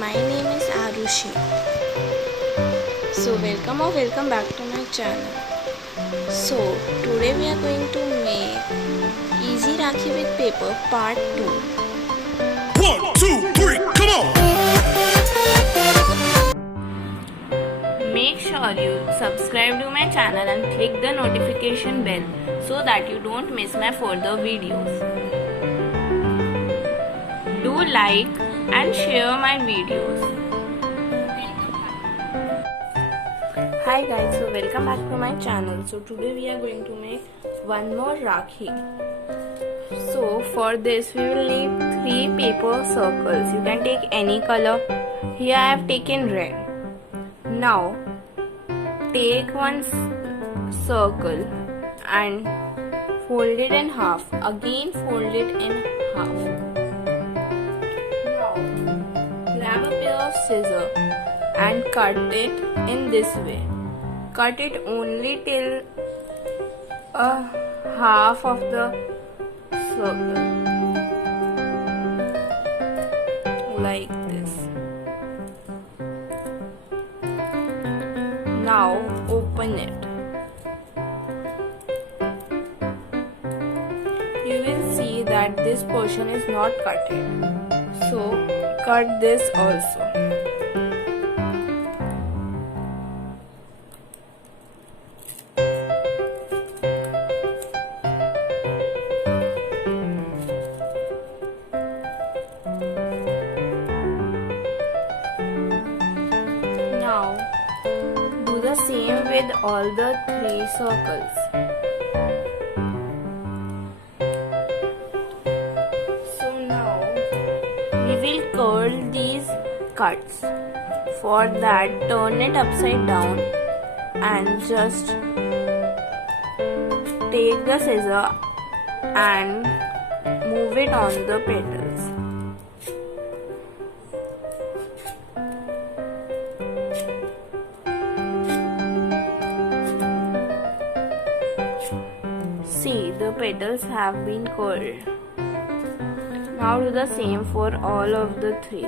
my name is Aarushi. So welcome back to my channel. So today we are going to make easy Rakhi with paper part 2. 1, 2, 3, come on! Make sure you subscribe to my channel and click the notification bell so that you don't miss my further videos. Do like and share my videos. Hi guys, so welcome back to my channel. So today we are going to make one more Rakhi. So for this we will need 3 paper circles. You can take any color. Here I have taken red. Now take one circle and fold it in half. Again fold it in half. Now grab a pair of scissors and cut it in this way. Cut it only till a half of the circle, like this. Now open it. You will see that this portion is not cutted. So cut this also. Now do the same with all the 3 circles. So now we will curl these cuts. For that, turn it upside down and just take the scissor and move it on the petals. See, the petals have been curled. Now do the same for all of the 3.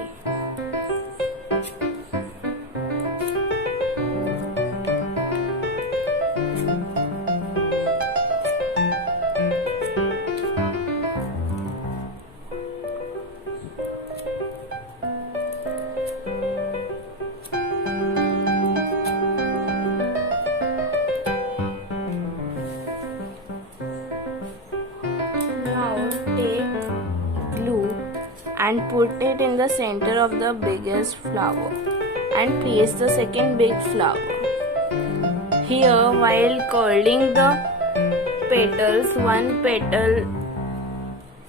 And put it in the center of the biggest flower and place the second big flower. Here, while curling the petals, one petal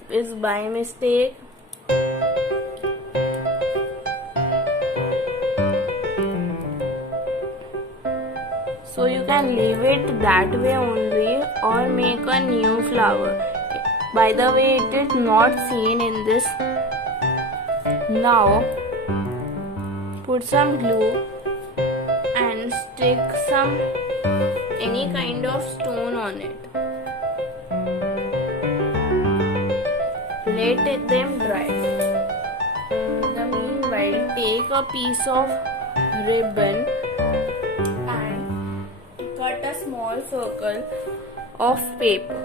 is by mistake. So you can leave it that way only or make a new flower. By the way, it is not seen in this. Now put some glue and stick any kind of stone on it. Let them dry. In the meanwhile, take a piece of ribbon and cut a small circle of paper.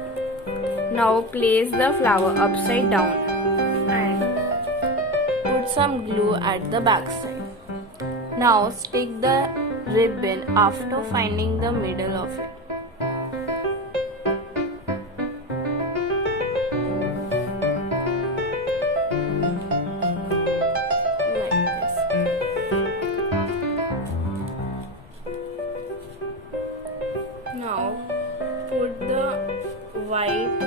Now place the flower upside down and put some glue at the back side. Now stick the ribbon after finding the middle of it. Like this. Now put the white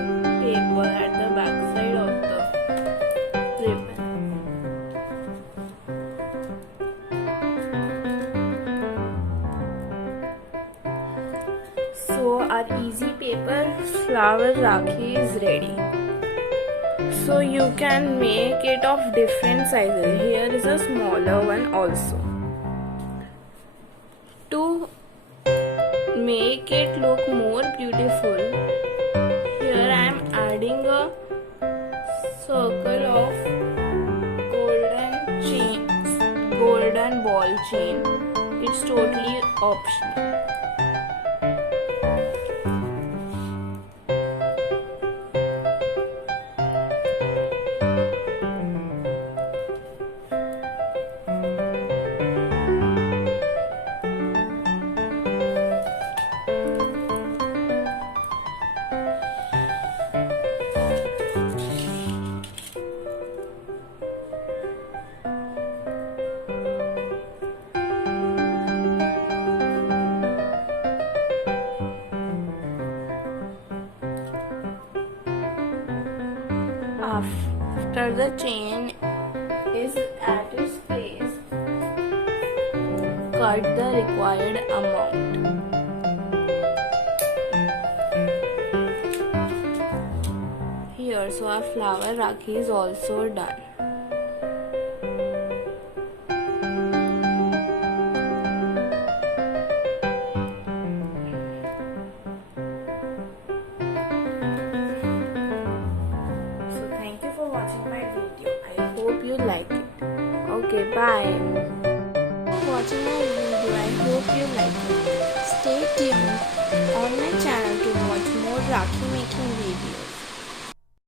paper at the back side of the ribbon. So our easy paper flower Rakhi is ready. So you can make it of different sizes. Here is a smaller one also. To make it look more beautiful, here I am adding a circle of golden and ball chain. It's totally optional. After the chain is at its place, cut the required amount. Here, so our flower Rakhi is also done. Thank you for watching my video. I hope you like it. Okay, bye. For watching my video, I hope you like it. Stay tuned on my channel to watch more Rakhi making videos.